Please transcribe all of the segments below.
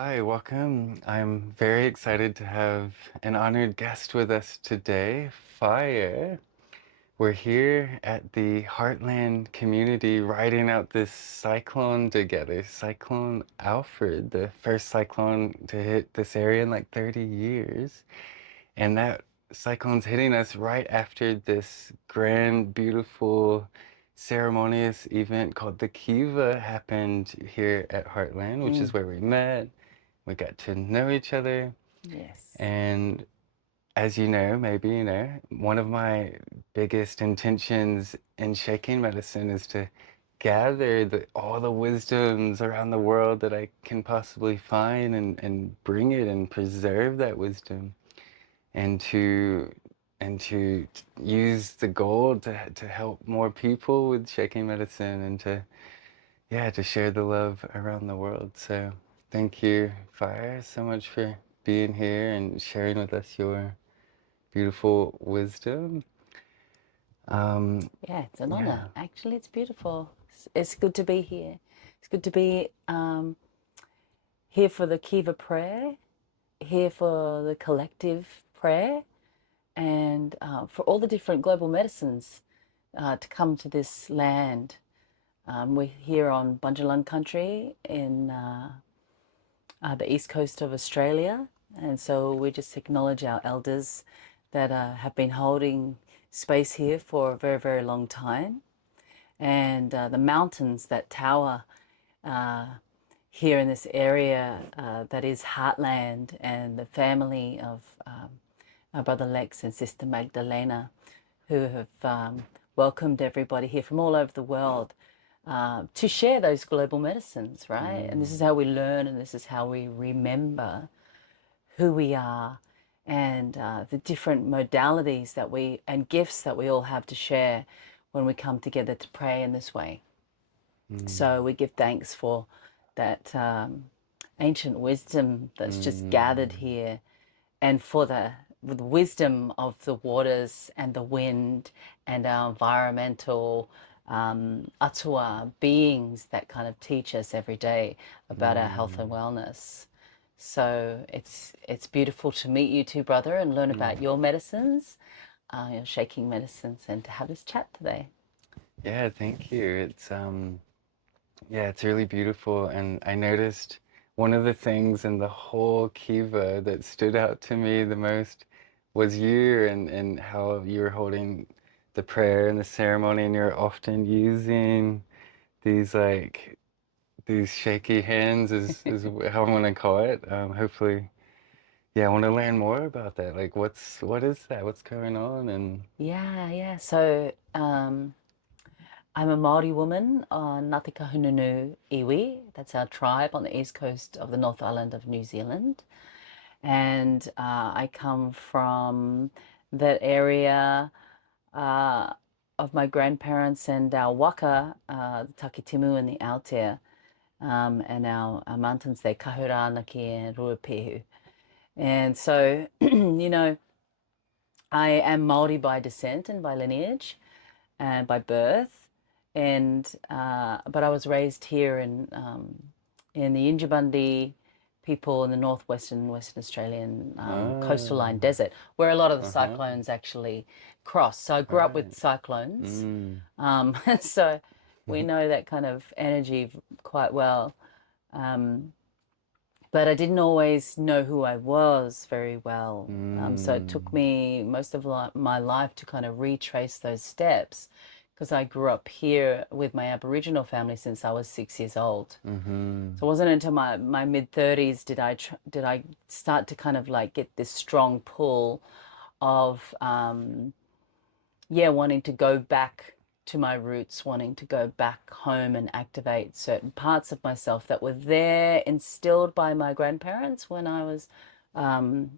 Hi, welcome. I'm very excited to have an honored guest with us today, Fire. We're here at the Heartland Community riding out this cyclone together, Cyclone Alfred, the first cyclone to hit this area in like 30 years. And that cyclone's hitting us right after this grand, beautiful, ceremonious event called the Kiva happened here at Heartland, which is Mm, where we met. We got to know each other. yes. And as you know, maybe you know, one of my biggest intentions in shaking medicine is to gather all the wisdoms around the world that I can possibly find and bring it and preserve that wisdom and to use the gold to help more people with shaking medicine and to share the love around the world. So thank you, Fire, so much for being here and sharing with us your beautiful wisdom. Um, Yeah, it's an yeah. honor. Actually, it's beautiful. It's good to be here. It's good to be here for the Kiva prayer, here for the collective prayer, and for all the different global medicines to come to this land. We're here on Bunjalung country in the east coast of Australia, and so we just acknowledge our elders that have been holding space here for a very, very long time. And the mountains that tower uh, here in this area that is Heartland, and the family of our brother Lex and sister Magdalena, who have welcomed everybody here from all over the world to share those global medicines, right? And this is Mm, how we learn, and this is how we remember who we are, and the different modalities that we and gifts that we all have to share when we come together to pray in this way. mm, So we give thanks for that ancient wisdom that's just gathered mm, here, and for the wisdom of the waters and the wind and our environmental atua beings that kind of teach us every day about our health and mm, wellness. So it's beautiful to meet you two, brother, and learn about mm. your medicines, your shaking medicines, and to have this chat today. Yeah, thank you. Yeah, it's really beautiful. And I noticed one of the things in the whole Kiva that stood out to me the most was you and how you were holding the prayer and the ceremony, and you're often using these these shaky hands is how I'm gonna call it. Hopefully, yeah, I want to learn more about that. Like, what is that? What's going on? And Yeah, yeah. So I'm a Māori woman on Ngāti Kahungunu iwi. That's our tribe on the east coast of the North Island of New Zealand. And I come from that area uh, of my grandparents and our waka, the Takitimu and the Aotea, and our mountains there, Kahuranaki and Ruapehu. And so, I am Māori by descent and by lineage and by birth, and but I was raised here in the Injibandi people in the northwestern Western Australian coastal oh, line desert, where a lot of the uh-huh, cyclones actually cross. So I grew up with right. cyclones, Mm, so we know that kind of energy quite well. Um, but I didn't always know who I was very well. So it took mm, me most of my life to kind of retrace those steps, because I grew up here with my Aboriginal family since I was 6 years old. mm-hmm, So it wasn't until my mid 30s did I start to kind of like get this strong pull of yeah, wanting to go back to my roots, wanting to go back home and activate certain parts of myself that were there, instilled by my grandparents when I was um,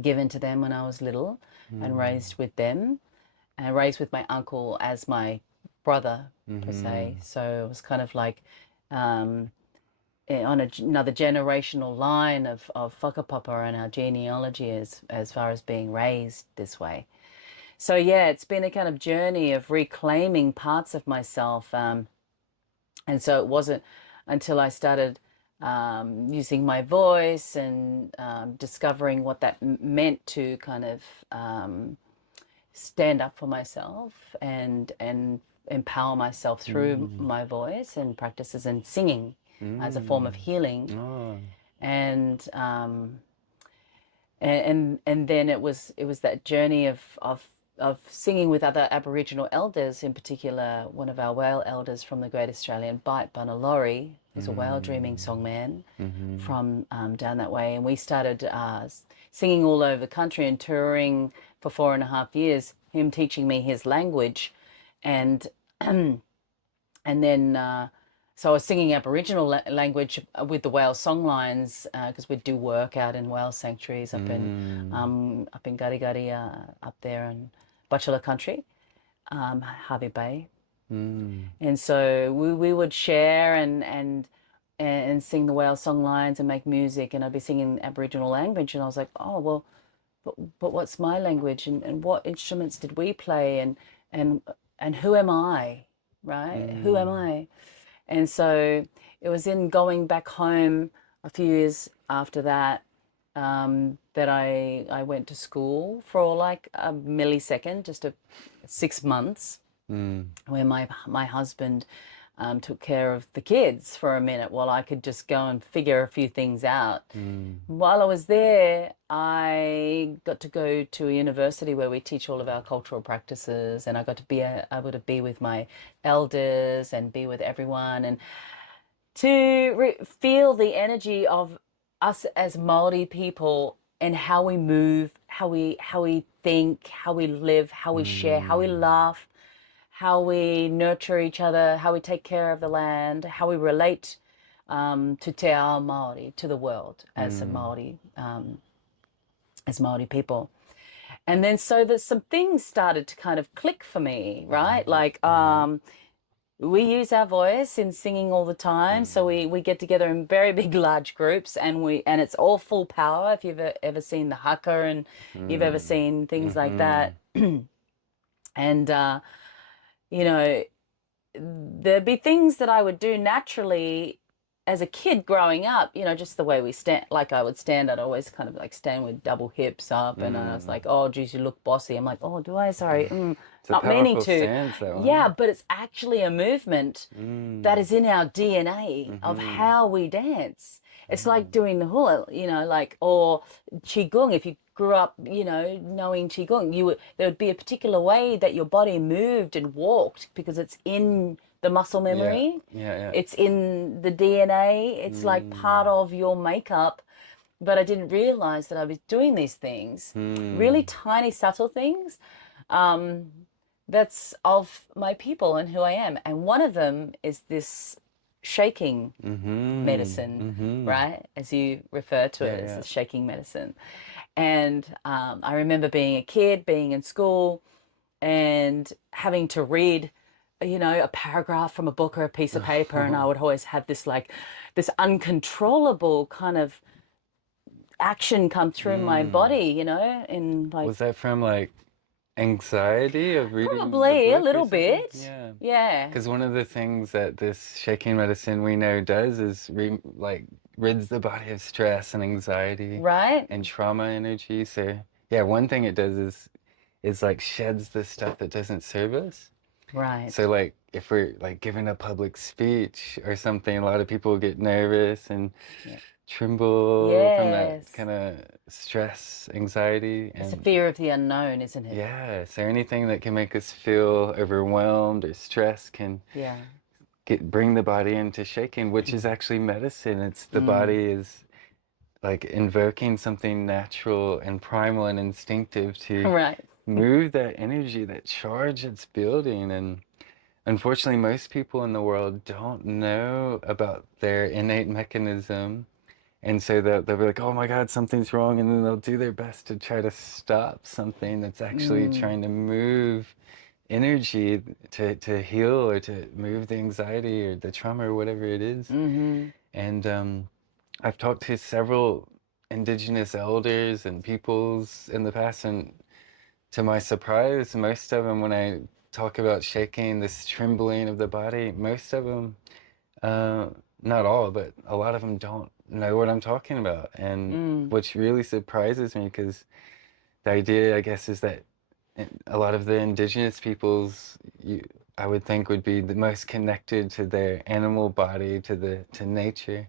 given to them when I was little, and mm, raised with them, and raised with my uncle as my brother, per mm-hmm, se. So it was kind of like um, on another generational line of whakapapa and our genealogy as far as being raised this way. So yeah, it's been a kind of journey of reclaiming parts of myself. And so it wasn't until I started using my voice and discovering what that meant to kind of stand up for myself and empower myself through Mm. my voice and practices and singing as a form of Mm. healing. Oh. And and then it was that journey of singing with other Aboriginal elders, in particular one of our whale elders from the Great Australian Bight, Bunalori, who's a whale dreaming Mm. songman Mm-hmm. from down that way, and we started singing all over the country and touring for 4.5 years. Him teaching me his language, and and then so I was singing Aboriginal language with the whale songlines because we'd do work out in whale sanctuaries Mm. up in Gadi Gadi up there in Bachelor Country, Harvey Bay, Mm. and so we would share and sing the whale songlines and make music, and I'd be singing Aboriginal language, and I was like, oh well, but what's my language, and what instruments did we play, and and who am I, right? Who am Mm. I? And so it was in going back home a few years after that that I went to school for like a millisecond, just 6 months, Mm. where my husband took care of the kids for a minute while I could just go and figure a few things out. Mm. While I was there, I got to go to a university where we teach all of our cultural practices, and I got to be able to be with my elders and be with everyone, and to feel the energy of us as Māori people and how we move, how we think, how we live, how we share, how we Mm. laugh, how we nurture each other, how we take care of the land, how we relate to Te Ao Māori, to the world Mm. as Māori people. And then so there's some things started to kind of click for me, right? Mm-hmm. Like Mm-hmm. we use our voice in singing all the time, so Mm. we get together in very big large groups, and it's all full power. If you've ever seen the Haka, and you've ever Mm. seen things like Mm-hmm. that, and you know, there'd be things that I would do naturally as a kid growing up, just the way we stand. Like I would stand, I'd always kind of like stand with double hips up, and I was Mm. like, oh geez, you look bossy. I'm like, oh, do I? Sorry, It's a not meaning powerful to. stance, that Yeah, one. but it's actually a movement that Mm. is in our DNA of Mm-hmm. how we dance. It's like Mm. doing the hula, like, or qigong. If you grew up, knowing qigong, there would be a particular way that your body moved and walked because it's in the muscle Yeah. memory. Yeah. Yeah. It's in the DNA. It's like part Mm. of your makeup. But I didn't realize that I was doing these things, really Mm. tiny, subtle things. Um, that's of my people and who I am. And one of them is this shaking Mm-hmm. medicine, Mm-hmm. right? As you refer to Yeah. it as Yeah. the shaking medicine. And I remember being a kid, being in school, and having to read, a paragraph from a book or a piece of paper. And I would always have this uncontrollable kind of action come through my Mm. body, in like Was that from like anxiety of reading the probably a book or little something? bit. Yeah. Yeah. Because one of the things that this shaking medicine we know does is like rids the body of stress and anxiety Right? and trauma energy. So yeah, one thing it does is like sheds the stuff that doesn't serve us. Right. So like if we're like giving a public speech or something, a lot of people get nervous and Yeah. tremble from that Yes. kind of stress, anxiety, It's a and fear of the unknown, isn't it? yeah, so anything that can make us feel overwhelmed or stressed can Yeah. bring the body into shaking, which is actually medicine. It's the Mm. body is like invoking something natural and primal and instinctive to Right. move that energy, that charge it's building. And unfortunately, most people in the world don't know about their innate mechanism. And so they'll be like, oh my God, something's wrong. And then they'll do their best to try to stop something that's actually Mm. trying to move energy to heal or to move the anxiety or the trauma or whatever it is. Mm-hmm. And I've talked to several indigenous elders and peoples in the past, and to my surprise, most of them, when I talk about shaking, this trembling of the body, most of them not all, but a lot of them don't know what I'm talking about. And Mm. which really surprises me because the idea, I guess, is that a lot of the indigenous peoples, you, I would think, would be the most connected to their animal body, to nature.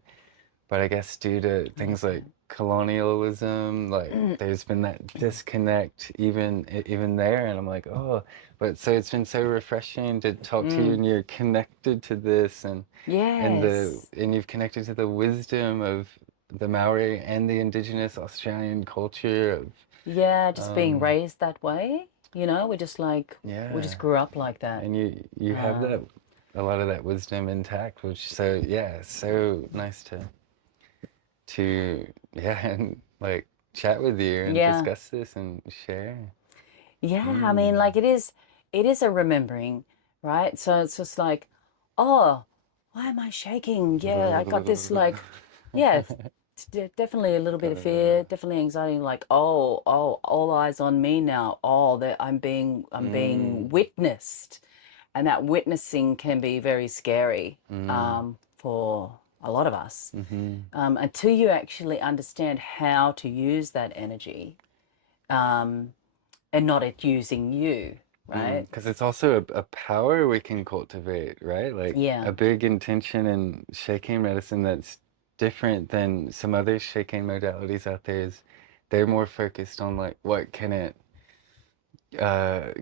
But I guess due to I love things like colonialism, like that. there's been that disconnect even there, and I'm like, oh, but so it's been so refreshing to talk to you, Mm. and you're connected to this, Yes. and you've connected to the wisdom of the Maori and the indigenous Australian culture of, Yeah, just being um, raised that way, you know, we yeah, just grew up like that. and you have Um, that a lot of that wisdom intact, which so yeah, so nice to yeah, and like chat with you and yeah. discuss this and share. Yeah, I mean, Mm. like it is a remembering, right? So it's just like, oh, why am I shaking? Yeah, I got this like, yeah, definitely a little bit of fear, definitely anxiety, like, oh, all eyes on me now. Oh, that I'm Mm, being witnessed. And that witnessing can be very scary mm, for a lot of us. mm-hmm, Until you actually understand how to use that energy, um, and not it using you, right? because it's also a power we can cultivate, right? Like Yeah. a big intention in shaking medicine that's different than some other shaking modalities out there is they're more focused on like what can it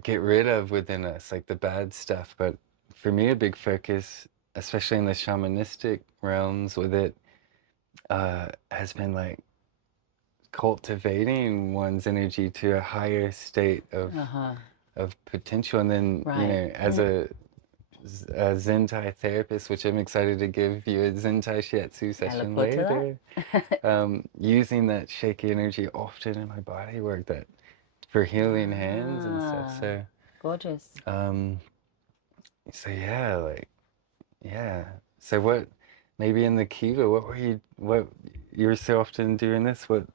get rid of within us, like the bad stuff. But for me, a big focus, especially in the shamanistic realms with it, has been like cultivating one's energy to a higher state Uh-huh. of potential. And then, you Right. know, as a Zen Tai therapist, which I'm excited to give you a Zen Tai Shiatsu session Alaputula. later, using that shaky energy often in my body work that for healing hands and stuff. Ah, gorgeous. Um, so yeah, like yeah. So what, maybe in the Kiva, what you were so often doing this? What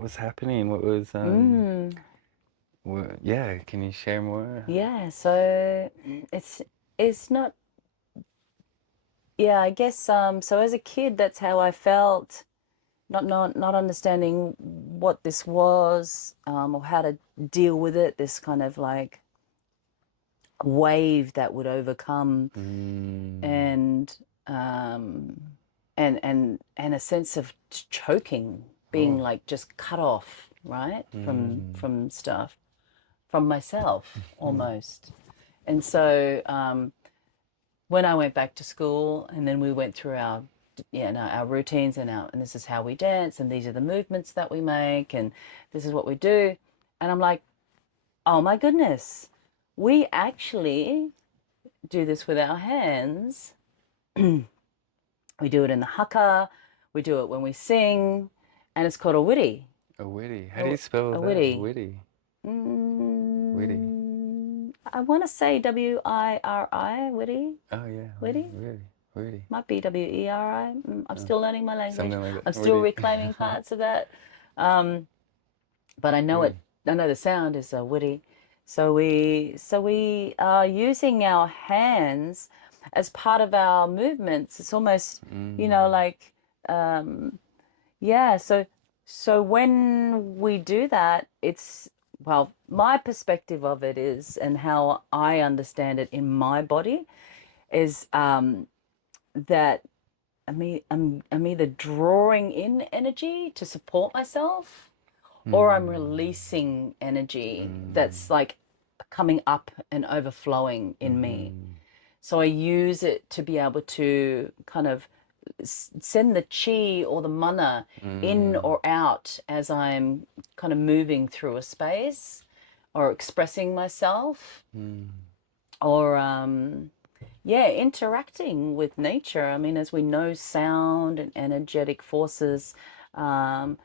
was happening? What was Mm. yeah, can you share more? Yeah, so it's not, yeah, I guess so as a kid that's how I felt, not understanding what this was, or how to deal with it, this kind of like wave that would overcome, Mm, and um and a sense of choking, being oh. like just cut off, right, Mm, from stuff, from myself mm, almost. And so when I went back to school, and then we went through our, yeah, no, our routines, and this is how we dance, and these are the movements that we make, and this is what we do, and I'm like, oh my goodness, we actually do this with our hands. We do it in the Haka, we do it when we sing, and it's called a witty. a witty. How do A, you spell a that? witty. Witty. Witty. I want to say Wiri, witty, Oh yeah, witty, witty. witty, witty. Might be Weri. I'm Oh, still learning my language. something like that. I'm still Witty. reclaiming parts of that. Um, but I know it. Witty. I know the sound is witty. So we are using our hands as part of our movements. It's almost, Mm, like, um, yeah. So when we do that, it's, well, my perspective of it is, and how I understand it in my body is, that I'm either drawing in energy to support myself, or I'm mm, releasing energy mm, that's like coming up and overflowing in me. mm-hmm, So I use it to be able to kind of send the chi or the mana in mm, or out as I'm kind of moving through a space, or expressing myself, mm, or yeah, interacting with nature. I mean, as we know, sound and energetic forces, um,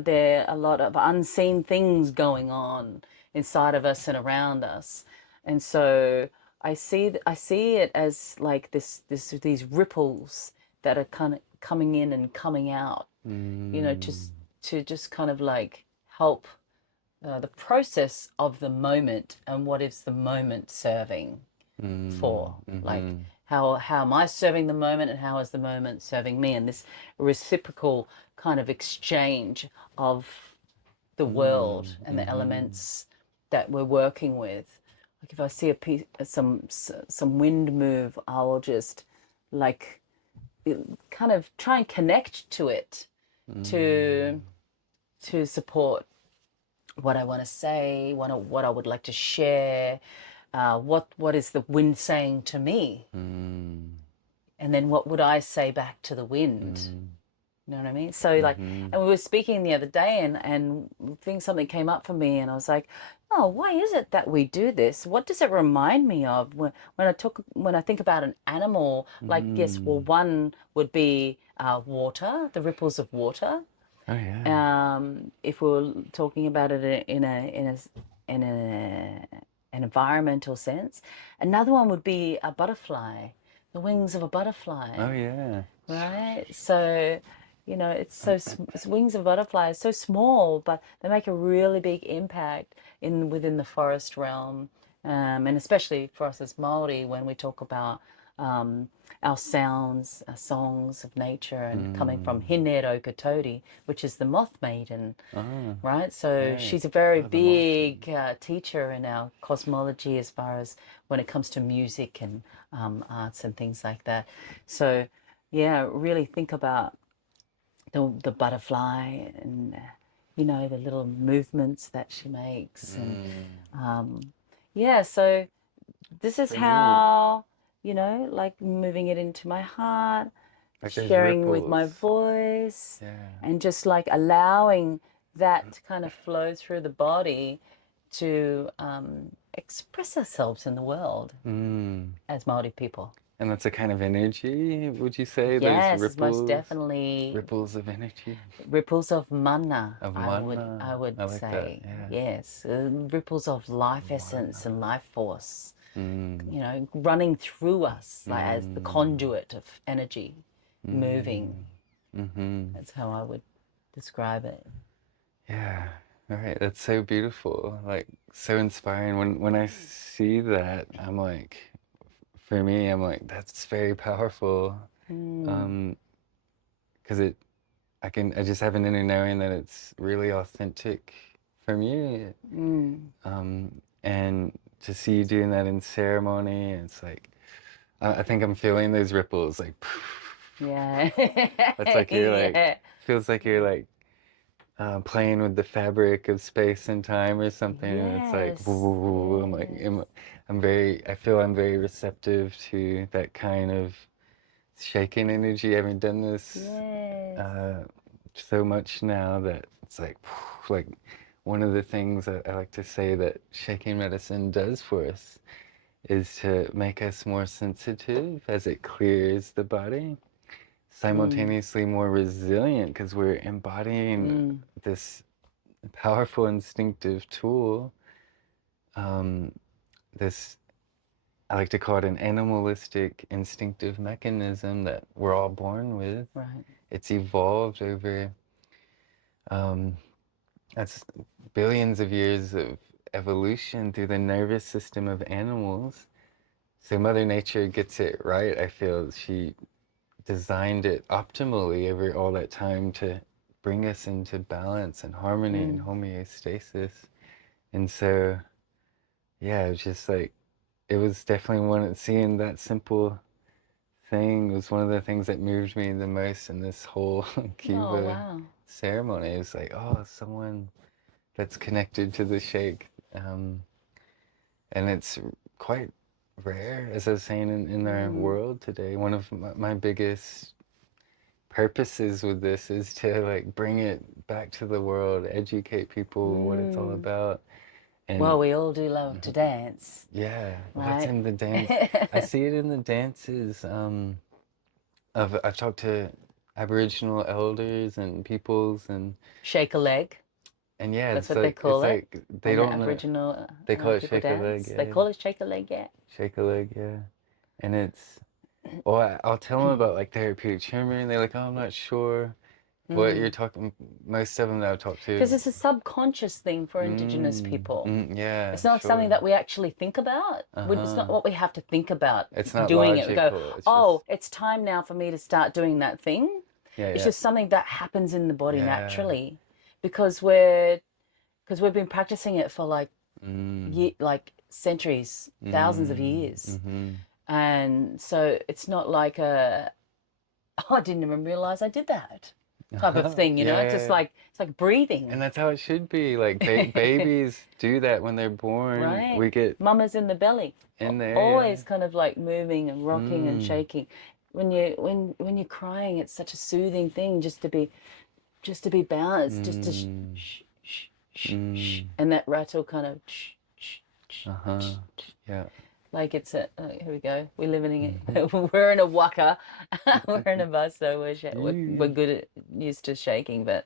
there are a lot of unseen things going on inside of us and around us. And so I see it as like these ripples that are kind of coming in and coming out, mm, to just kind of like help the process of the moment, and what is the moment serving mm, for, like, mm-hmm. How am I serving the moment, and how is the moment serving me? And this reciprocal kind of exchange of the world and the Mm-hmm. elements that we're working with. Like if I see a piece, some wind move, I'll just like kind of try and connect to it to Mm. support what I want to say, what I would like to share, what is the wind saying to me, Mm. and then what would I say back to the wind? Mm. You know what I mean? So like, Mm-hmm. and we were speaking the other day, and thing something came up for me, and I was like, oh, why is it that we do this? What does it remind me of when I think about an animal? Like, yes, well, Mm. one would be water, the ripples of water. Oh yeah. If we were talking about it in an environmental sense, another one would be a butterfly, the wings of a butterfly, Oh yeah. right? So, it's wings of a butterfly is so small, but they make a really big impact in within the forest realm, and especially for us as Māori when we talk about um, our sounds, our songs of nature, and coming from Mm. Hinero Katodi, which is the moth maiden, Ah, right? So right. she's a very Oh, the moth. big teacher in our cosmology as far as when it comes to music and arts and things like that. So, yeah, really think about the butterfly and the little movements that she makes and Mm. um, yeah. So this is For me, how like moving it into my heart, like those sharing with my ripples. voice, Yeah. and just like allowing that to kind of flow through the body to express ourselves in the world Mm. as Māori people. And that's a kind of energy, would you say? Those Yes, it's most ripples, definitely ripples of energy, ripples of mana, of I would mana. I would I like that. say. Yeah. Yes, ripples of life essence Mana. and life force, Mm. running through us like as the Mm. conduit of energy moving. Mm. Mm-hmm. That's how I would describe it. Yeah. All right. That's so beautiful. Like so inspiring. When I see that, I'm like, for me, I'm like, that's very powerful. Mm, Um, because I just have an inner knowing that it's really authentic for me. mm, And to see you doing that in ceremony, it's like, I think I'm feeling those ripples, like, yeah. it's like you're like, Yeah. feels like you're like playing with the fabric of space and time or something, and it's like, Yes. I'm like, Yes. I feel I'm very receptive to that kind of shaking energy. I haven't done this Yes. uh, so much now that it's like, like one of the things that I like to say that shaking medicine does for us is to make us more sensitive as it clears the body, Mm, simultaneously more resilient because we're embodying mm, this powerful instinctive tool. Um, this, I like to call it an animalistic instinctive mechanism that we're all born with. right. It's evolved over um, that's billions of years of evolution through the nervous system of animals. So Mother Nature gets it right. I feel she designed it optimally over all that time to bring us into balance and harmony and Mm, homeostasis. And so, yeah, it was just like, it was definitely seeing that simple thing was one of the things that moved me the most in this whole oh, Kiva wow. ceremony. It was like, oh, someone that's connected to the shake. Um, and it's quite rare, as I was saying, in our Mm, world today. One of my biggest purposes with this is to like bring it back to the world, educate people what it's all mm. about. Well, And we all do love to dance, yeah, what's right? in the dance? I see it in the dances. I've talked to Aboriginal elders and peoples, Shake a leg. and yeah, That's what they it's call it like they when the don't know. Aboriginal They call it people shake a leg, dance. They yeah, call it shake a leg, yeah. shake a leg, yeah, and it's well, I'll tell them about like therapeutic tremor, and they're like, oh, I'm not sure. What you're talking, most of them that I've talked to. Because it's a subconscious thing for Indigenous people. Yeah, It's not something sure. that we actually think about. It's not Uh-huh. what we have to think about It's not doing it. We go, logical. It's just, oh, it's time now for me to start doing that thing. yeah, It's yeah. just something that happens in the body Yeah. naturally because we've been practicing it for Mm. like centuries, thousands of years. Mm-hmm. And so it's not like a, oh, I didn't even realize I did that type of Uh-huh. thing, you know? It's just Yeah. like, it's like breathing. And that's how it should be. Like babies do that when they're born. Right. We get Mama's in the belly, in there, yeah. always kind of like moving and rocking and Mm. shaking. When you're crying, it's such a soothing thing just to be balanced, just to Mm. shh, shh, shh, shh, Mm. and that rattle kind of shh, shh, shh, shh, Uh-huh. shh. Yeah. Like it's a here we go. We're living Mm-hmm. it. We're in a waka. We're in a bus, so we're Yeah. good at used to shaking, but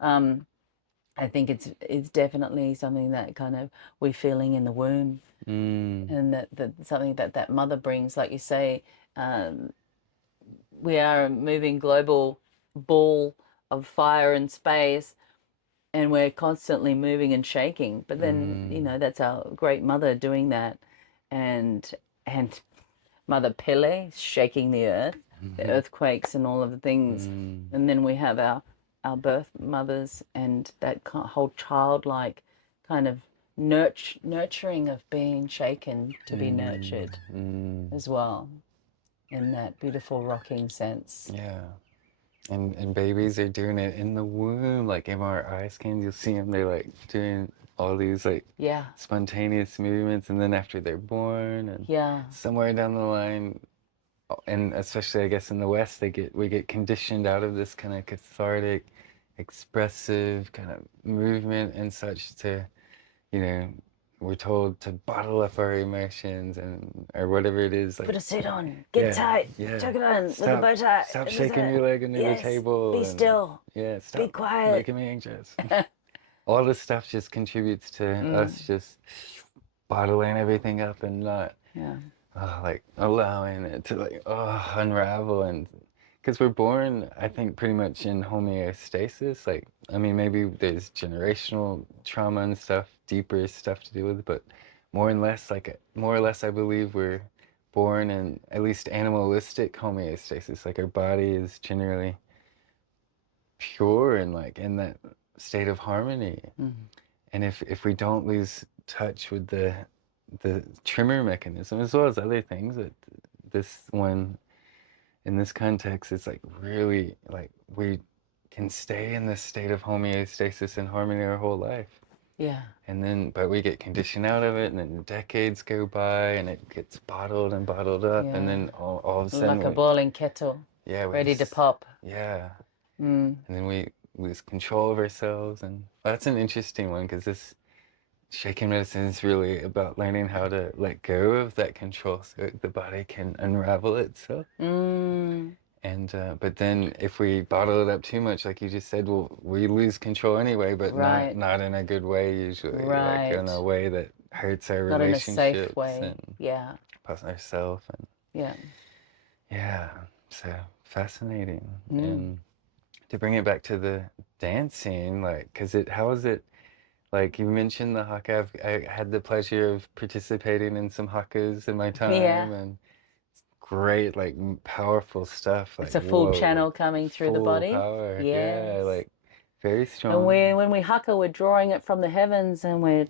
um, I think it's definitely something that kind of we're feeling in the womb, Mm. and that something that mother brings, like you say. Um, we are a moving global ball of fire and space, and we're constantly moving and shaking. But then, Mm. that's our great mother doing that, and and Mother Pele shaking the Mm-hmm. earthquakes and all of the things. Mm. And then we have our birth mothers and that whole childlike kind of nurturing of being shaken to be Mm. nurtured Mm. as well, in that beautiful rocking sense. Yeah. And babies are doing it in the womb, like MRI scans, you'll see them, they're like doing all these like Yeah, spontaneous movements, and then after they're born, and yeah. somewhere down the line, and especially I guess in the West, we get conditioned out of this kind of cathartic, expressive kind of movement and such to, you know, we're told to bottle up our emotions and or whatever it is, like Put a suit on, get yeah, tight, yeah. chuck it on with a bow tie. Stop shaking your leg under the Yes, table, be and still, yeah, be stop quiet. making me anxious. All this stuff just contributes to Mm, us just bottling everything up and not yeah, like allowing it to like unravel. And because we're born, I think, pretty much in homeostasis. Like, I mean, maybe there's generational trauma and stuff, deeper stuff to deal with, but more or less, I believe we're born in at least animalistic homeostasis. Like our body is generally pure and like in that state of harmony. mm, And if we don't lose touch with the tremor mechanism as well as other things, that this one in this context it's like really like we can stay in this state of homeostasis and harmony our whole life. yeah. And then but we get conditioned out of it, and then decades go by and it gets bottled and bottled up, and Yeah, then all of a like sudden a we boiling kettle, yeah we ready to just pop. yeah, Mm. and then we lose control of ourselves. And that's an interesting one because this shaking medicine is really about learning how to let go of that control so the body can unravel itself. Mm. And but then if we bottle it up too much, like you just said, well, we lose control anyway, but Right, not in a good way usually, like in a right. way that hurts our Not in a safe relationships way. and Yeah, ourselves. And yeah. yeah, so fascinating. Mm. And to bring it back to the dancing, like, cause how is it? Like you mentioned the haka, I had the pleasure of participating in some hakas in my Yeah. time, and great, like powerful stuff. It's Like a full whoa, channel coming through the full body. power. Yeah, Yes. like very And strong. when we haka, we're drawing it from the heavens and we're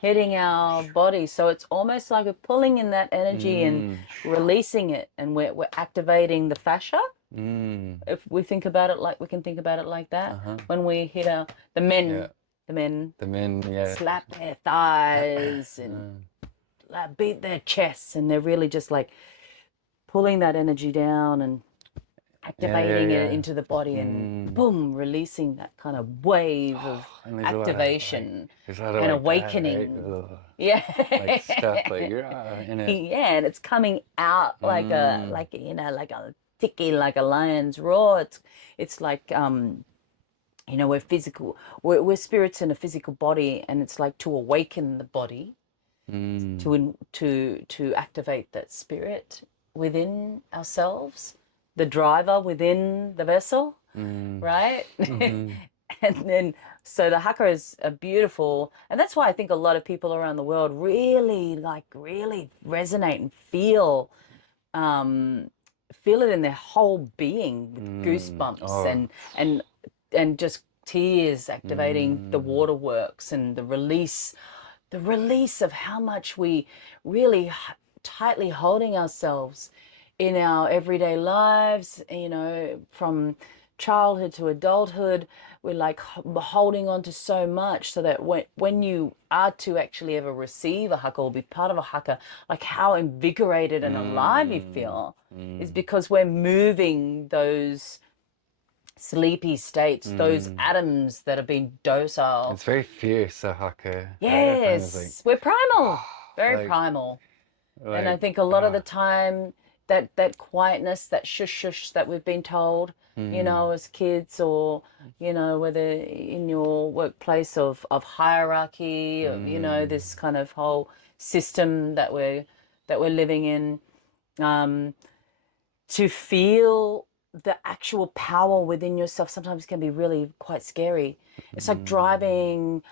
hitting our body. So it's almost like we're pulling in that energy and Mm, releasing it, and we're activating the fascia. mm. If we think about it like we can think about it like that, Uh-huh. when we hit the Yeah. men The men. Yeah. slap their thighs and like beat their chests, and they're really just like pulling that energy down and Yeah. Yeah. activating it Yeah. into the body, and Mm. boom, releasing that kind of wave of And activation there's a lot of and like that, right? awakening. Ugh. Yeah. Like stuff like you're in it. Yeah, and it's coming out Mm. like a ticky, like a lion's roar. It's like we're physical, we're spirits in a physical body, and it's like to awaken the body, Mm. to activate that spirit within ourselves, the driver within the vessel, Mm. right? Mm-hmm. And then, so the haka is a beautiful, and that's why I think a lot of people around the world really really resonate and um, feel it in their whole being with Mm. goosebumps Oh. and and just tears activating the Mm. waterworks and the release of how much we really tightly holding ourselves in our everyday lives, you know, from childhood to adulthood. We're like holding on to so much, so that when you are to actually ever receive a haka or be part of a haka, like how invigorated and alive you Mm. feel is Mm. because we're moving those sleepy states, those Mm. atoms that have been docile. It's very fierce, a haka, right? I find it's like, Yes, we're primal, very like, primal. And I like, think a lot of the time that quietness, that shush shush that we've been told, you mm. know, as kids, or, you know, whether in your workplace of hierarchy, of, you know, Mm. this kind of whole system that we're living in, um, to feel the actual power within yourself sometimes can be really quite scary. It's like Mm. driving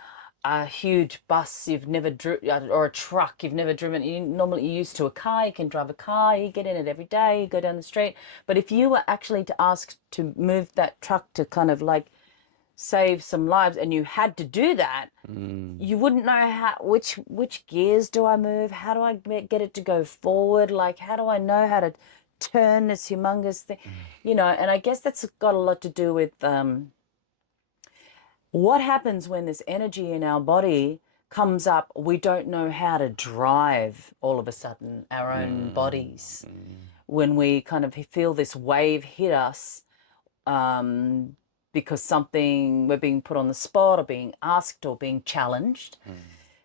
a huge bus you've never driven, or a truck you've never driven. You normally, you're used to a car, you can drive a car, you get in it every day, you go down the street. But if you were actually to ask to move that truck to kind of like save some lives, and you had to do that, Mm. you wouldn't know how, which gears do I move, how do I get it to go forward, like how do I know how to turn this humongous thing, you know. And I guess that's got a lot to do with what happens when this energy in our body comes up. We don't know how to drive all of a sudden our own Mm. bodies Mm. when we kind of feel this wave hit us, um, because something, we're being put on the spot or being asked or being challenged. Mm.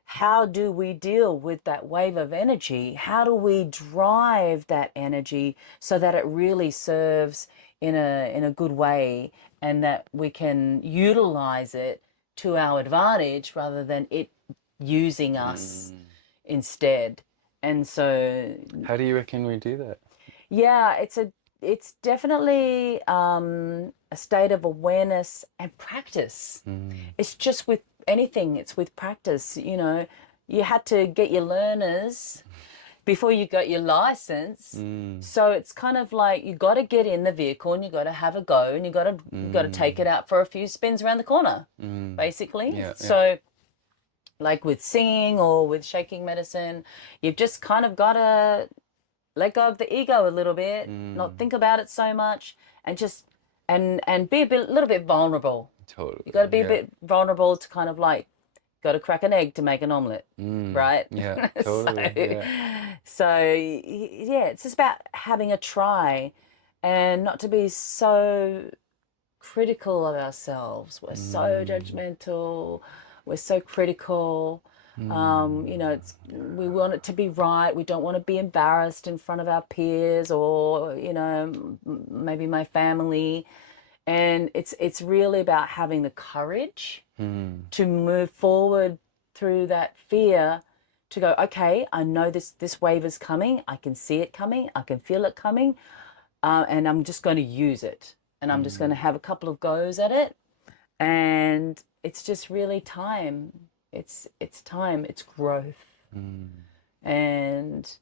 How do we deal with that wave of energy? How do we drive that energy so that it really serves in a good way, and that we can utilize it to our advantage rather than it using us Mm. instead? And so, How do you reckon we do that? yeah, it's definitely a state of awareness and practice. Mm. It's just with anything, it's with practice. You know, you had to get your learners before you got your license. Mm. So it's kind of like you got to get in the vehicle and you got to have a go, and you got to take Mm. it out for a few spins around the corner, Mm. basically. Yeah, yeah. So like with singing or with shaking medicine, you've just kind of got to let go of the ego a little bit, not Mm. think about it so much, and just and be a bit, little bit vulnerable. You got to Totally. be a Yeah. bit vulnerable to kind of like, got to crack an egg to make an omelet, Mm. right? Yeah, so totally. Yeah. yeah, it's just about having a try, and not to be so critical of ourselves. We're so Mm. judgmental. We're so critical. Mm. You know, we want it to be right. We don't want to be embarrassed in front of our peers, or, you know, maybe my family. And it's really about having the courage Mm. to move forward through that fear, to go, okay, I know this wave is coming. I can see it coming. I can feel it coming, and I'm just going to use it, and I'm just going to Mm. have a couple of goes at it. And it's just really time. It's time. It's growth. Mm. And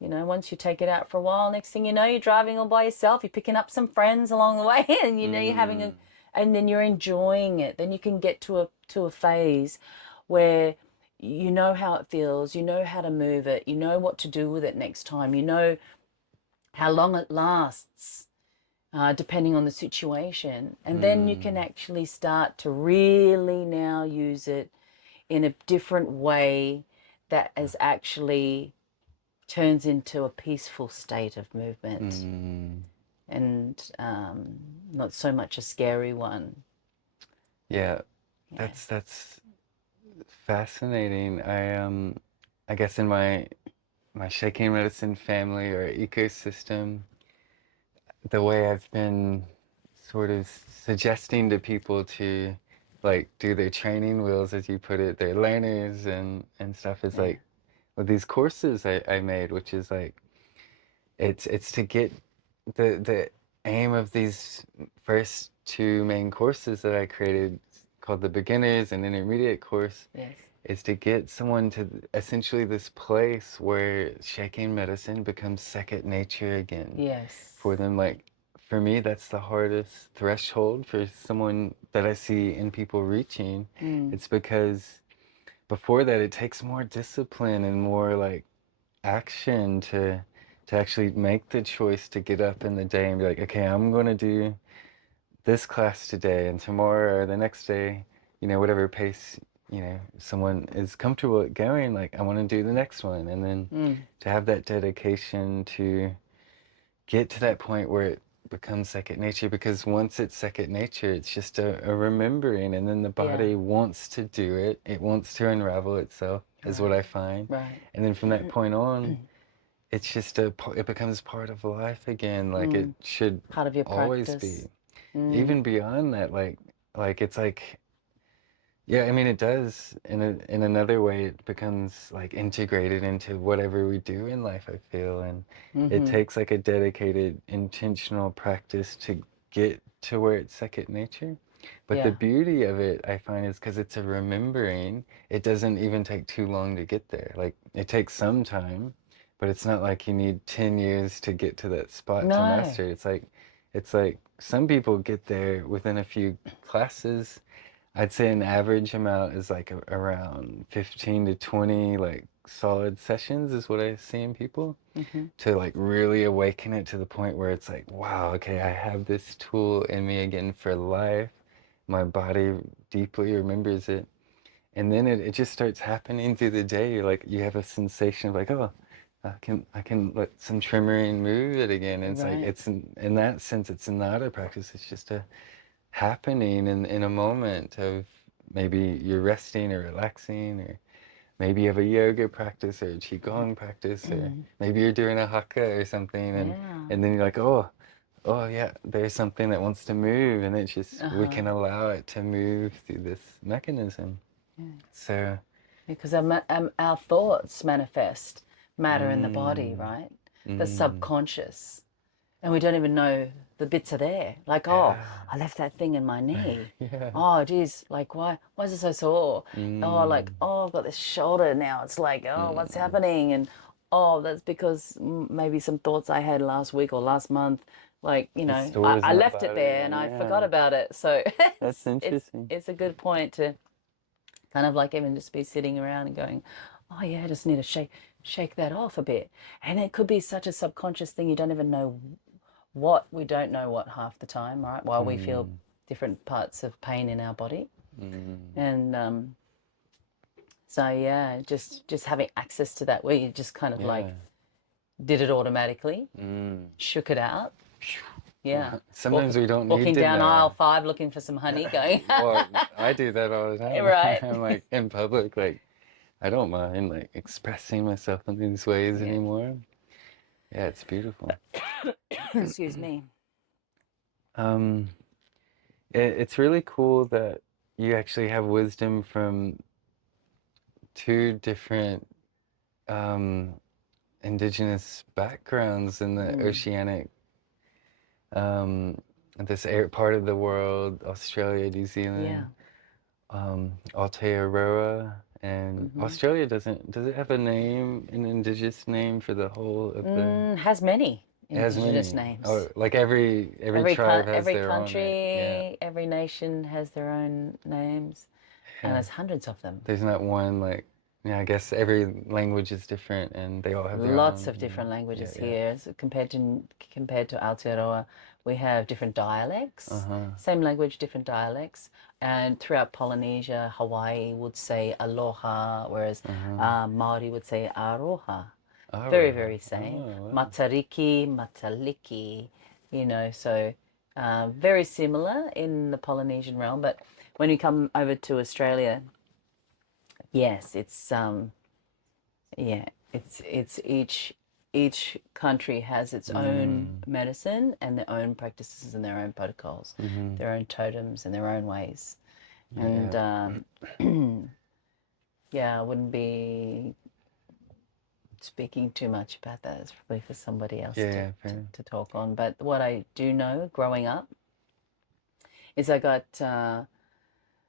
you know, once you take it out for a while, next thing you know, you're driving all by yourself. You're picking up some friends along the way, and you know you're having a, Mm. and then you're enjoying it. Then you can get to a phase where you know how it feels. You know how to move it. You know what to do with it next time. You know how long it lasts, depending on the situation. And then you can Mm. actually start to really now use it in a different way that is actually turns into a peaceful state of movement, Mm. and not so much a scary one. Yeah, Yeah, that's fascinating. I guess in my shaking medicine family or ecosystem, the way I've been sort of suggesting to people to like do their training wheels, as you put it, their learners and stuff is yeah, like with these courses I made, which is like it's to get the aim of these first two main courses that I created, called the beginners and intermediate course, Yes. is to get someone to essentially this place where shaking medicine becomes second nature again Yes. for them. Like, for me, that's the hardest threshold for someone that I see in people reaching. It's because before that, it takes more discipline and more like action to actually make the choice to get up in the day and be like, okay, I'm going to do this class today, and tomorrow or the next day, whatever pace, someone is comfortable at going, like, I want to do the next one. And then to have that dedication to get to that point where it becomes second nature, because once it's second nature, it's just a remembering, and then the Yeah. body wants to do it. It wants to unravel itself, is what I Right. find. Right. And then from that point on, it's just it becomes part of life again, like it should Part of your always be. practice. Mm. Even beyond that, like it's like, yeah, I mean, it does. In another way, it becomes like integrated into whatever we do in life, I feel. And it takes like a dedicated, intentional practice to get to where it's second nature. But the Yeah. beauty of it, I find, is because it's a remembering, it doesn't even take too long to get there. Like, it takes some time, but it's not like you need 10 years to get to that spot to No. master it. It's like some people get there within a few classes. I'd say an average amount is like around 15 to 20 like solid sessions is what I see in people, to like really awaken it to the point where it's like, wow, okay, I have this tool in me again for life. My body deeply remembers it. And then it just starts happening through the day. You're like, you have a sensation of like, oh, I can let some tremoring move it again. And it's like, Right. in that sense, it's not a practice. It's just a happening in a moment of, maybe you're resting or relaxing, or maybe you have a yoga practice or a qigong practice, or maybe you're doing a haka or something, and Yeah. and then you're like, oh yeah, there's something that wants to move, and it's just, we Uh-huh. can allow it to move through this mechanism. So Because our thoughts manifest matter in the body, mm, right? The mm, subconscious. And we don't even know the bits are there. Like, oh, yeah. I left that thing in my knee. Yeah. Oh, geez, like, why is it so sore? Oh, mm, like, oh, I've got this shoulder now. It's like, oh, what's mm. happening? And oh, that's because maybe some thoughts I had last week or last month. Like, It I stores in the left it body, there and I yeah. forgot about it. So That's interesting. it's a good point to kind of like even just be sitting around and going, oh yeah, I just need to shake that off a bit. And it could be such a subconscious thing you don't even know what. We don't know what half the time, right? While we feel Mm, different parts of pain in our body. mm, And so yeah, just having access to that where you just kind of yeah. like did it automatically, Mm. shook it out. Yeah. Sometimes we don't need Walking to down aisle know. 5 looking for some honey going, Well, I do that all the time. right? I'm like in public, like I don't mind like expressing myself in these ways Yeah. anymore. Yeah, it's beautiful. Excuse me. Um, it's really cool that you actually have wisdom from two different um, indigenous backgrounds in the oceanic, um, this air part of the world, Australia, New Yeah. Zealand, Aotearoa, and Australia does it have a name, an indigenous name for the whole of the? Has many It has indigenous many. names. Oh, like every tribe has Every their own name. Yeah, country, every nation has their own names, and yeah. there's hundreds of them. There's not one like. Yeah, I guess every language is different, and they all have their Lots own. of different Yeah, languages yeah. here. So compared to Aotearoa, we have different dialects. Uh-huh. Same language, different dialects. And throughout Polynesia, Hawaii would say aloha, whereas Uh-huh. Māori would say aroha. Very, Aroha. very same. Oh, wow. Matariki, mataliki, so very similar in the Polynesian realm. But when you come over to Australia, yes, yeah, it's each country has its own Mm. medicine and their own practices and their own protocols, Mm-hmm. their own totems and their own ways. And Yeah. yeah, I wouldn't be speaking too much about that. It's probably for somebody else Yeah, fair. to talk on. But what I do know growing up is I got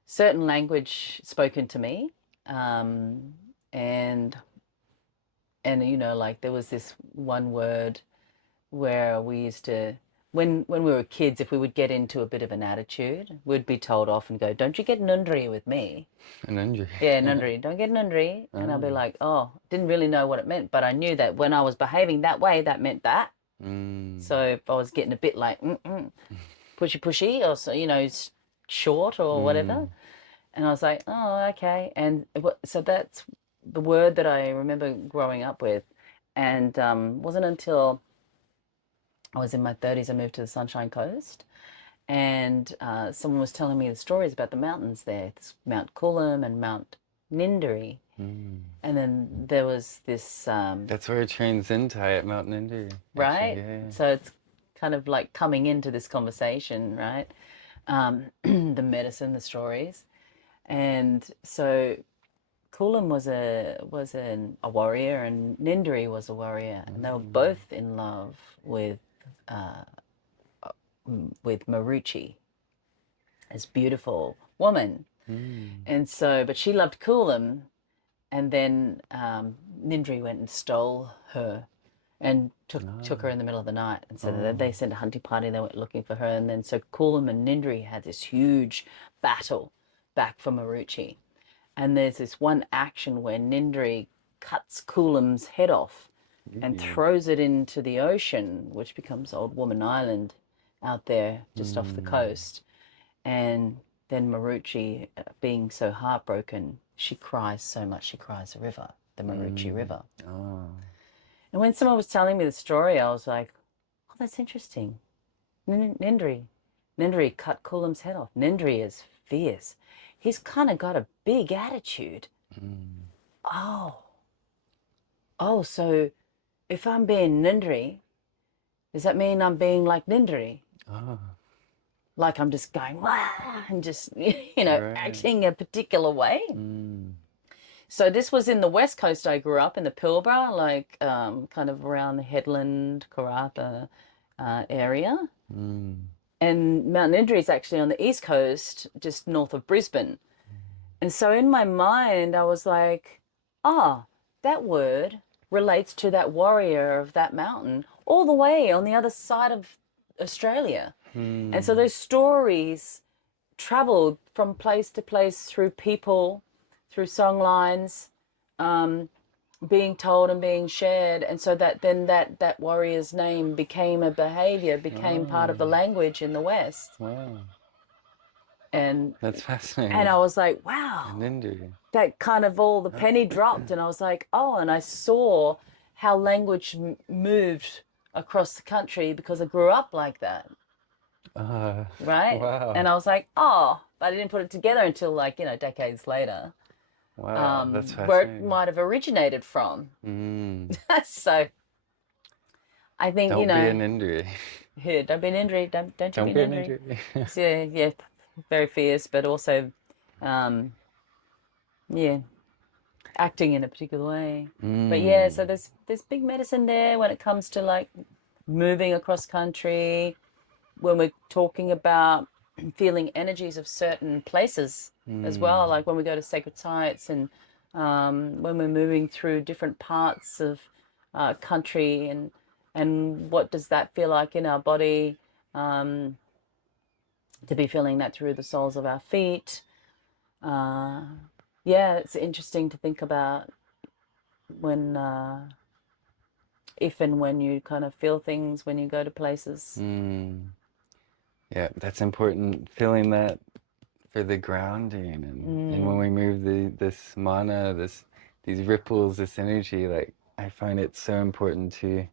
certain language spoken to me, and you know, like there was this one word where we used to, when we were kids, if we would get into a bit of an attitude, we'd be told off and go, "Don't you get nundry with me." An injury. Yeah, nundry. Don't get nundry. And I'll be like, oh, didn't really know what it meant, but I knew that when I was behaving that way, that meant that. Mm. So if I was getting a bit like pushy pushy or so, you know, short or whatever, and I was like, oh, okay. And so that's the word that I remember growing up with, and wasn't until I was in my 30s I moved to the Sunshine Coast, and someone was telling me the stories about the mountains there, it's Mount Coolum and Mount Nindari. And then there was this, That's where I trained Zen Tai at Mountain India. Actually, right? yeah. So it's kind of like coming into this conversation, right? The medicine, the stories. And so Coolum was a warrior, and Nindari was a warrior, and they were both in love uh, with Maruchi, this beautiful woman. And so, but she loved Coolum, and then Nindri went and stole her and took her in the middle of the night. And so then they sent a hunting party, they went looking for her. And then so Coolum and Nindri had this huge battle back for Maruchi. And there's this one action where Nindri cuts Coolum's head off and throws it into the ocean, which becomes Old Woman Island out there just off the coast. And then Maruchi, being so heartbroken, she cries so much she cries a river, the Maruchi River. Oh. And when someone was telling me the story, I was like, oh, that's interesting. Nindri. Nindri cut Coolum's head off. Nindri is fierce. He's kind of got a big attitude. Oh. Oh, so if I'm being Nindri, does that mean I'm being like Nindri? Oh. Like I'm just going, wah, and just, you know, Right. acting a particular way? So this was in the West Coast. I grew up in the Pilbara, like kind of around the Headland, Karratha area. And Mount Nindri is actually on the East Coast, just north of Brisbane. And so in my mind, I was like, ah, that word relates to that warrior of that mountain all the way on the other side of Australia. And so those stories traveled from place to place through people, through song lines, being told and being shared. And so that then that warrior's name became a behavior, became part of the language in the West. Wow. And That's fascinating. I was like, wow, An injury. that kind of all the penny dropped. And I was like, oh, and I saw how language moved across the country because I grew up like that. Right? Wow. And I was like, oh, but I didn't put it together until, like, you know, decades later, Wow, that's where it fascinating. might have originated from. So I think, you Don't be know, an injury. here, don't be an injury, don't you Don't be an be an injury. injury. So, yeah, very fierce, but also, yeah, acting in a particular way. But yeah, so there's big medicine there when it comes to like moving across country, when we're talking about feeling energies of certain places as well, like when we go to sacred sites and when we're moving through different parts of country, and what does that feel like in our body, to be feeling that through the soles of our feet. Yeah, it's interesting to think about when if and when you kind of feel things when you go to places. Yeah, that's important. Feeling that for the grounding, and when we move this mana, these ripples, this energy, like I find it so important to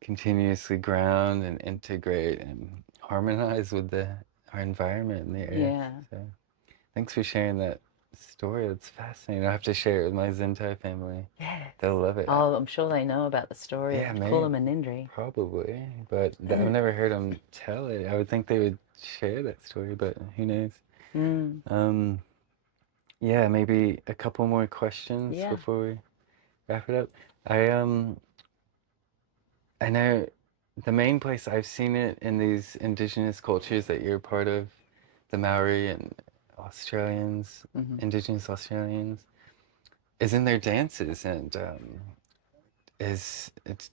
continuously ground and integrate and harmonize with our environment and the earth. Yeah. So thanks for sharing that story. It's fascinating. I'll have to share it with my Zentai family. Yes. They'll love it. Oh, I'm sure they know about the story Yeah, of maybe. Coolum and Nindri. Probably, but I've never heard them tell it. I would think they would share that story, but who knows? Yeah, maybe a couple more questions Yeah. before we wrap it up. I I know the main place I've seen it in these indigenous cultures that you're part of, the Maori and Australians, Hmm. indigenous Australians, is in their dances. And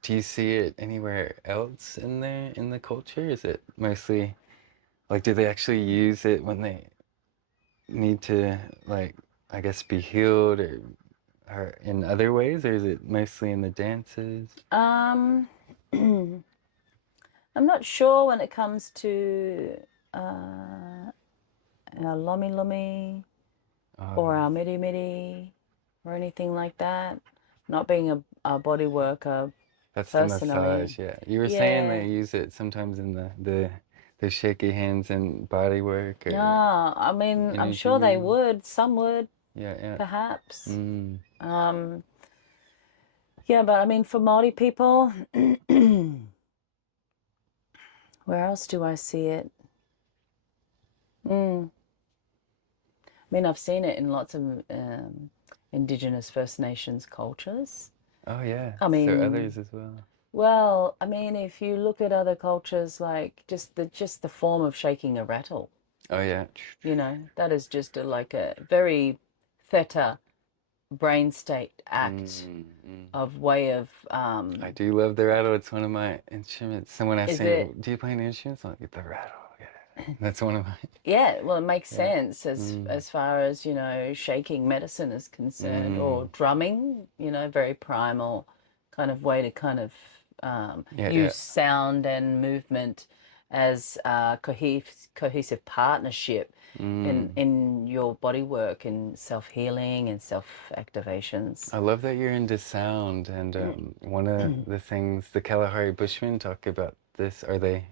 do you see it anywhere else in the culture? Is it mostly like, do they actually use it when they need to, like, I guess, be healed or in other ways, or is it mostly in the dances? Um, I'm not sure when it comes to uh, our lomi lomi Oh, or our miri miri or anything like that. Not being a body worker that's the personally. massage, yeah. You were saying Yeah. they use it sometimes in the shaky hands and body work or Yeah, I mean, I'm energy sure they reading. would. Some would, Yeah, yeah. perhaps. Mm. Um, yeah, but I mean, for Māori people, where else do I see it? Mm. I mean, I've seen it in lots of Indigenous First Nations cultures. Oh, yeah. I So mean, others as well. well, I mean, if you look at other cultures, like just the form of shaking a rattle, Oh, yeah. that is just like a very theta brain state act Mm, mm. of way of I do love the rattle. It's one of my instruments. Someone asked is me, it "Do you play any instruments?" I'm like, "The rattle." Yeah, that's one of my. yeah, well, it makes Yeah. sense as Mm, as far as shaking medicine is concerned, or mm. drumming, very primal kind of way to kind of Yeah, yeah. use sound and movement as a cohesive partnership in Mm. in your body work and self-healing and self-activations. I love that you're into sound, and one of the things the Kalahari Bushmen talk about this, or they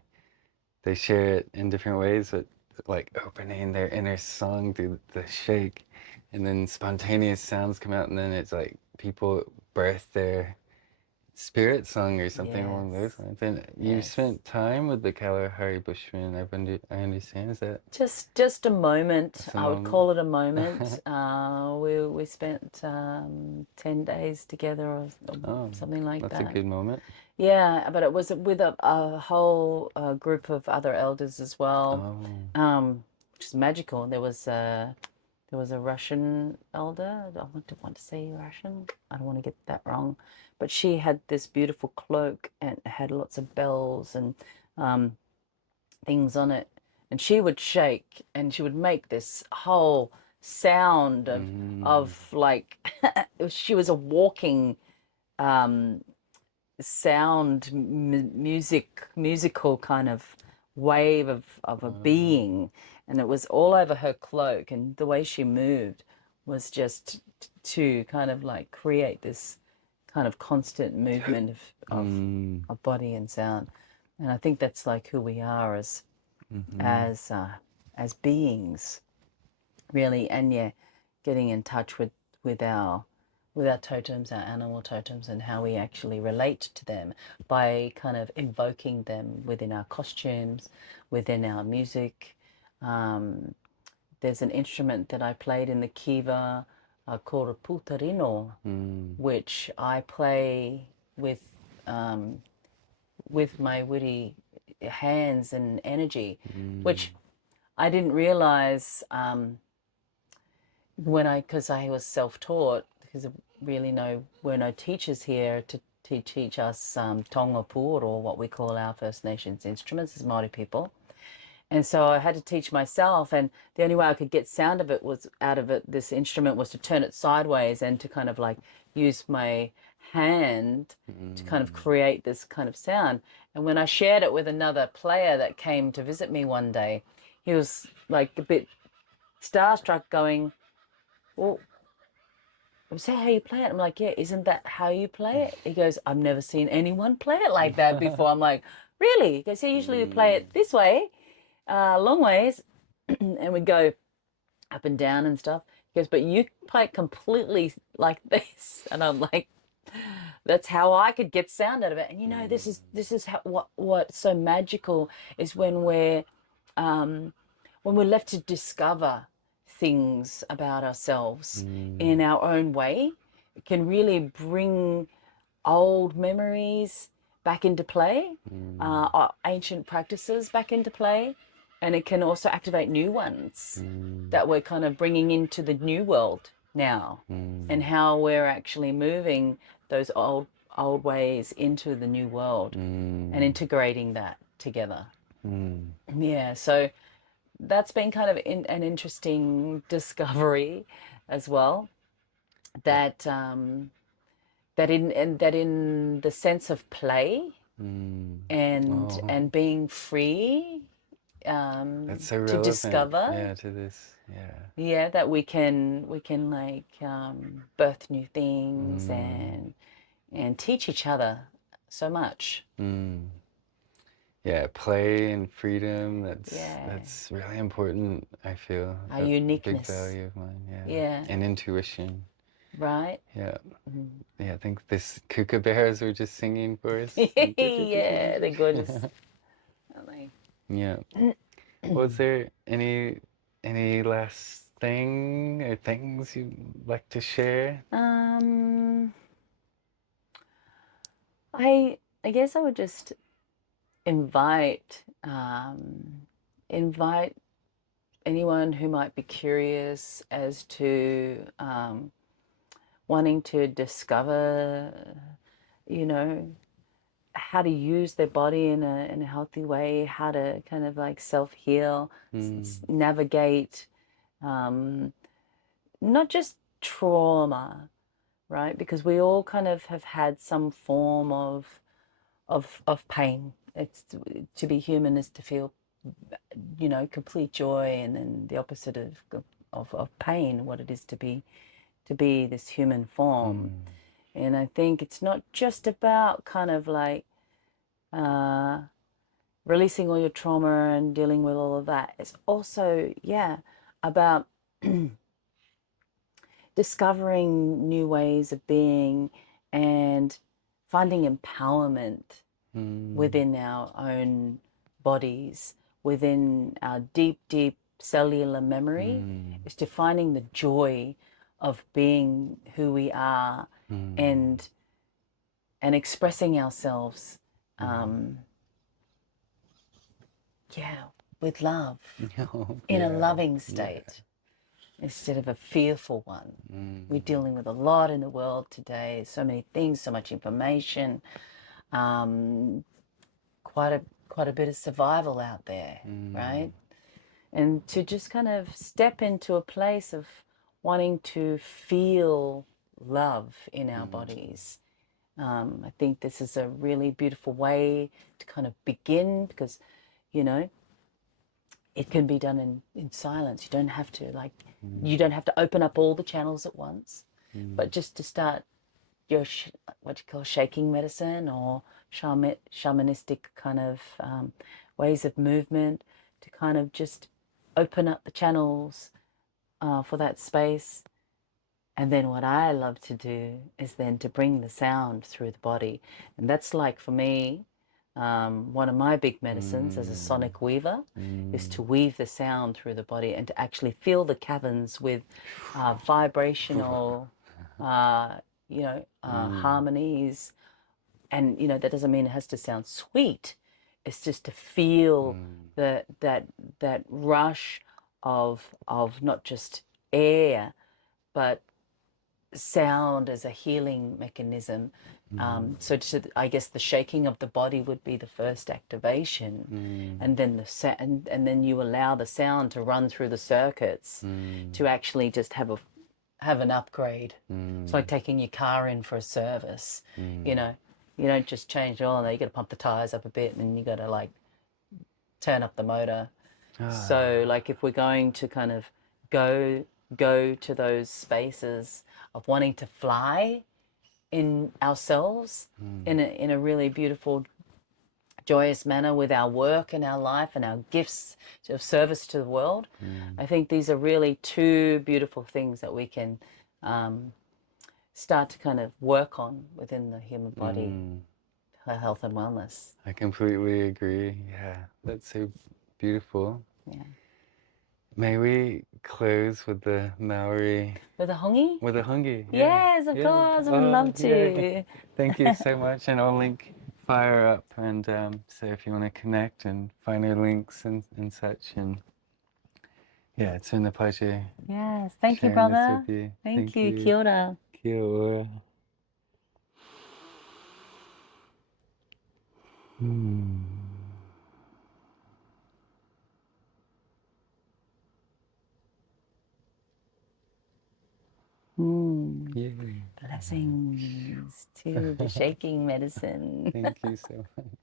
share it in different ways, but like opening their inner song through the shake, and then spontaneous sounds come out, and then it's like people birth their spirit song or something along those Yes, lines. And you yes. spent time with the Kalahari Bushmen. I understand. Is that Just a moment. that's a I would moment? call it a moment. We spent 10 days together or Oh, something like that's a that. good moment. Yeah, but it was with a whole group of other elders as well, Oh. which is magical. There was a Russian elder. I want to say Russian. I don't want to get that wrong, but she had this beautiful cloak and had lots of bells and um, things on it, and she would shake and she would make this whole sound of Mm. of like she was a walking um sound musical kind of wave of a Oh. being, and it was all over her cloak, and the way she moved was just to kind of like create this kind of constant movement of Mm. of body and sound. And I think that's like who we are Mm-hmm. as uh, as beings, really. And yeah, getting in touch with our totems, our animal totems, and how we actually relate to them by kind of invoking them within our costumes, within our music. Um, there's an instrument that I played in the Kiva called a putarino, Mm. which I play um, with my witty hands and energy, Mm. which I didn't realize because I was self-taught, because were no teachers here to teach us tonga pūoro, or what we call our First Nations instruments as Māori people. And so I had to teach myself, and the only way I could get sound of it was out of it. This instrument was to turn it sideways and to kind of like use my hand to kind of Mm. create this kind of sound. And when I shared it with another player that came to visit me one day, he was like a bit starstruck, going, "Well, is that how you play it?" I'm like, "Yeah, isn't that how you play it?" He goes, "I've never seen anyone play it like that before." I'm like, "Really?" He goes, "Yeah, usually we play Mm. it this way, long ways, and we go up and down and stuff." He goes, "But you play it completely like this," and I'm like, "That's how I could get sound out of it." And this Mm. is how, what's so magical is um, when we're left to discover things about ourselves in Mm. our own way. It can really bring old memories back into play, ancient practices back into play, and it can also activate new ones that we're kind of bringing into the new world now, and how we're actually moving those old ways into the new world and integrating that together. Yeah, so that's been kind of an interesting discovery as well. That that in the sense of play Oh, and being free that's so to relevant. discover, Yeah, to this. Yeah. yeah, that we can like birth new things Mm, and teach each other so much. mm. Yeah, play and freedom, Yeah, that's really important, I feel. our A big uniqueness. value of mine, yeah. Yeah, And intuition. right. Yeah. Yeah, I think this kookaburras were just singing for us. Yeah, they're gorgeous, aren't they? Yeah. Was there any last thing or things you'd like to share? um I guess I would just invite invite anyone who might be curious as to wanting to discover, you know, how to use their body in a healthy way, how to kind of like self heal, Mm, navigate, um, not just trauma, right? Because we all kind of have had some form of pain. It's to be human is to feel, complete joy, and then the opposite of pain, what it is to be this human form. mm, And I think it's not just about kind of like uh, releasing all your trauma and dealing with all of that. It's also, yeah, about discovering new ways of being and finding empowerment mm, within our own bodies, within our deep, deep cellular memory, mm, is to finding the joy of being who we are mm, and expressing ourselves, mm. um, yeah, with love, Oh, in a yeah, loving yeah. state instead of a fearful one. We're Mm, dealing with a lot in the world today, so many things, so much information, um, quite a quite a bit of survival out there, right? mm, And to just kind of step into a place of wanting to feel love in our mm, bodies. I think this is a really beautiful way to kind of begin because, you know, it can be done in silence. You don't have to open up all the channels at once, but mm, just to start your what you call shaking medicine or shamanistic kind of ways of movement to kind of just open up the channels for that space. And then what I love to do is then to bring the sound through the body. And that's like for me, one of my big medicines as a mm, sonic weaver is mm. to weave the sound through the body and to actually fill the caverns with vibrational, Mm, harmonies. And, that doesn't mean it has to sound sweet. It's just to feel mm, that rush of not just air, but sound as a healing mechanism. mm, I guess the shaking of the body would be the first activation, mm, and then and then you allow the sound to run through the circuits mm, to actually just have an upgrade. It's like mm, taking your car in for a service. You mm. know, you don't just change the oil. You got to pump the tires up a bit, and you got to like turn up the motor. So, Ah, like, if we're going to kind of go go to those spaces of wanting to fly in ourselves mm, in a really beautiful, joyous manner with our work and our life and our gifts of service to the world, mm, I think these are really two beautiful things that we can um, start to kind of work on within the human body, mm. health and wellness. I completely agree. Yeah, that's so beautiful. Yeah. May we close with the Maori, With a hongi? with a hungi? Yeah, Yes, of yeah. course. I would Oh, love yay. to. Thank you so much. And I'll link Fire up. And so if you want to connect and find our links and such. And yeah, it's been a pleasure Yes. Thank you, sharing this brother. with you. Thank Thank you. you. Kia ora. Kia ora. Hmm. Yay. Blessings to the shaking medicine. Thank you so much.